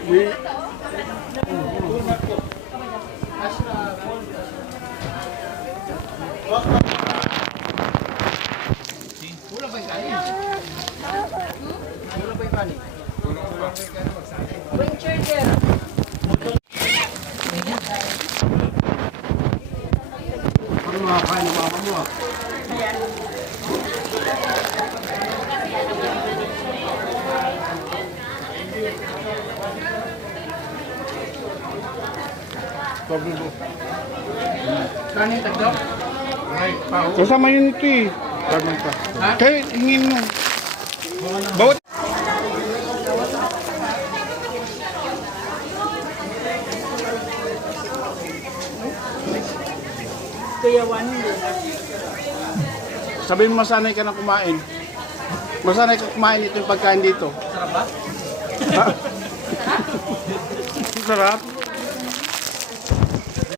Kulang pa yung kanin. Kulang pa yung kanin. Bring charger. Ano makakain ng mama mo? Sobrang mo. Kanin tagdok? Ay, pao. Kasama yun ito eh. Karman pa. Kaya hingin mo. Bawat Kaya one sabihin mo masanay ka na kumain. Masanay ka kumain ito yung pagkain dito. Sarap ba? Sarap.